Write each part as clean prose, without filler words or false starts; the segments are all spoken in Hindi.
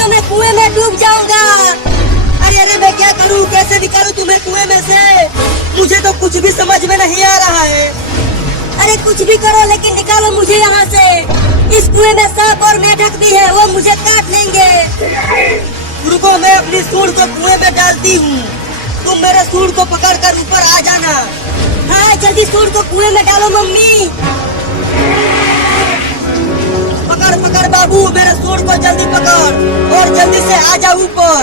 तो मैं कुएं में डूब जाऊंगा। अरे अरे मैं क्या करूं, कैसे निकालूं तुम्हें कुएं में से? मुझे तो कुछ भी समझ में नहीं आ रहा है। अरे कुछ भी करो लेकिन निकालो मुझे यहाँ से। इस कुएं में सांप और मेढक भी है, वो मुझे काट लेंगे। रुको, मैं अपनी सूंड को कुएं में डालती हूँ। तुम मेरे सूंड को पकड़कर ऊपर आ जाना। हाँ जल्दी सूंड को कुएं में डालो मम्मी। पकड़ पकड़ बाबू, मेरे सूंड को जल्दी पकड़ और जल्दी से आ जा ऊपर।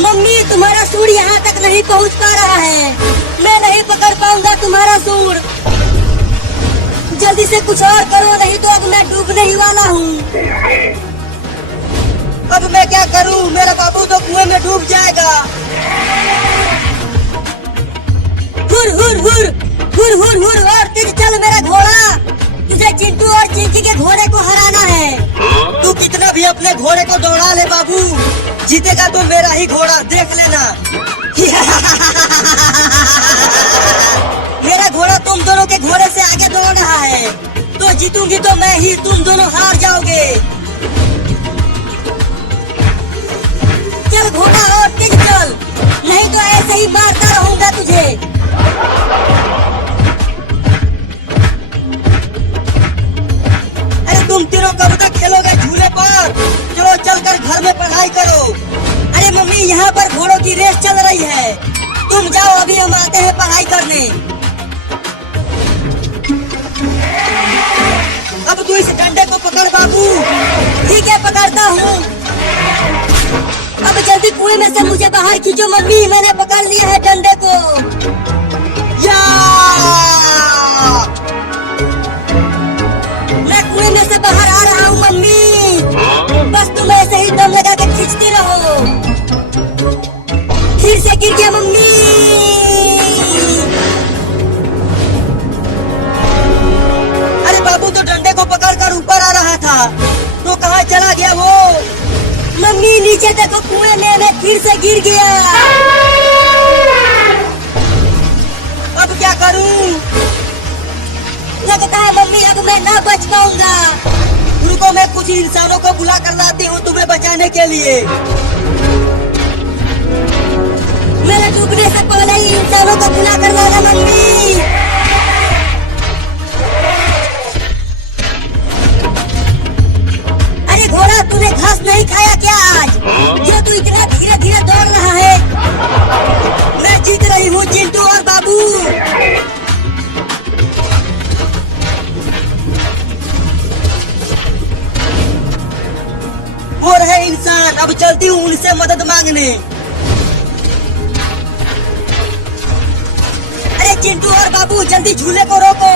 मम्मी तुम्हारा सूंड यहाँ तक नहीं पहुँच पा रहा है, मैं नहीं पकड़ पाऊंगा तुम्हारा सूंड। जल्दी से कुछ और करो, नहीं तो अब मैं डूबने ही वाला हूँ। अब मैं क्या करूं, मेरा बाबू तो कुएं में डूब जाएगा। हुर हुर हुर हुर हुर हुर और तेज चल मेरा घोड़ा। तुझे चिंटू और चिंकी के घोड़े को हराना है। तू कितना भी अपने घोड़े को दौड़ा ले बाबू, जीतेगा तो मेरा ही घोड़ा, देख लेना। मेरा घोड़ा तुम दोनों के घोड़े से आगे दौड़ रहा है, तो जीतूंगी तो मैं ही, तुम दोनों हार जाओगे। चल घोड़ा और तेज चल, नहीं तो ऐसे ही मारता रहूंगा तुझे। अरे तुम तीनों कब तक खेलोगे झूले पर? चलो चलकर घर में पढ़ाई करो। अरे मम्मी यहाँ पर घोड़ों की रेस चल रही है, तुम जाओ, अभी हम आते हैं पढ़ाई करने। अब तू इस डंडे को पकड़ बाबू। ठीक है पकड़ता हूँ। अब जल्दी कुएं में से मुझे बाहर खींचो मम्मी, मैंने पकड़ लिया है डंडे को। या! मैं कुएं में से बाहर आ रहा हूँ मम्मी, बस तुम ऐसे ही दम लगा के खींचती रहो। फिर से गिर गया मम्मी। अरे बाबू तो डंडे को पकड़कर ऊपर आ रहा था, तो कहाँ चला गया वो? मम्मी नीचे देखो, कुएं में मैं फिर से गिर गया। अब क्या करूं? लगता है मम्मी अब मैं ना बच पाऊंगा। रुको, मैं कुछ इंसानों को बुला कर लाती हूँ तुम्हें बचाने के लिए। मेरे डूबने से पहले ही इंसानों को बुला कर लाना मम्मी। अरे घोड़ा तूने घास नहीं खाया क्या आज, जो तू इतना धीरे धीरे दौड़ रहा है? मैं जीत रही हूँ चिंटू और बाबू। वो रहे इंसान, अब चलती हूँ उनसे मदद मांगने। अरे चिंटू और बाबू जल्दी झूले को रोको।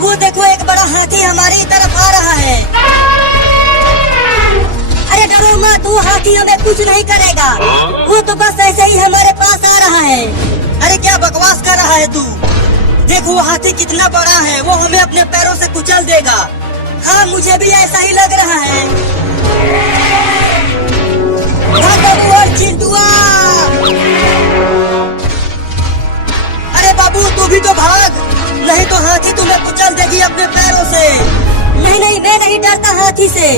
वो देखो एक बड़ा हाथी हमारी तरफ आ रहा है। अरे डरो मत, वो हाथी हमें कुछ नहीं करेगा, वो तो बस ऐसे ही हमारे पास आ रहा है। अरे क्या बकवास कर रहा है तू? देखो वो हाथी कितना बड़ा है, वो हमें अपने पैरों से कुचल देगा। हाँ मुझे भी ऐसा ही लग रहा है। बाबू और चिंटुआ। अरे बाबू तू भी तो भाग, नहीं तो हाथी तुम्हें कुचल देगी अपने पैरों से। नहीं नहीं मैं नहीं डरता हाथी से,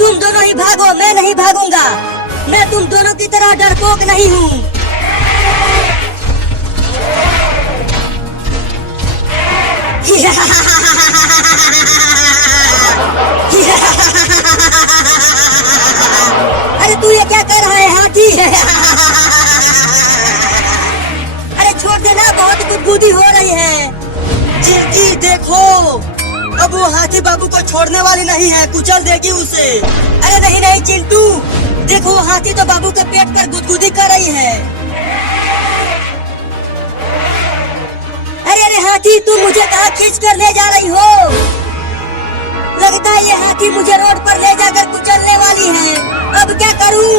तुम दोनों ही भागो, मैं नहीं भागूंगा। मैं तुम दोनों की तरह डरपोक नहीं हूँ। अरे तू ये क्या कर रहा है हाथी? अरे छोड़ देना, बहुत गुदगुदी हो रही है। चिंकी देखो, अब वो हाथी बाबू को छोड़ने वाली नहीं है, कुचल देगी उसे। अरे नहीं नहीं चिंटू, देखो वो हाथी तो बाबू के पेट पर गुदगुदी कर रही है। अरे अरे हाथी तुम मुझे कहाँ खींच कर ले जा रही हो? लगता है ये हाथी मुझे रोड पर ले जाकर कुचलने वाली है। अब क्या करूं?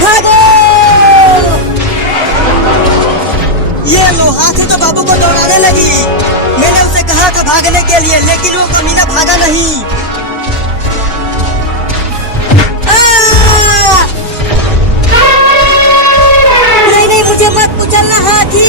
भागो! ये लो, हाथी तो बाबू को दौड़ाने लगी। मैंने उसे कहा था भागने के लिए, लेकिन वो कमीना भागा नहीं। नहीं नहीं मुझे मत कुचलना हाथी।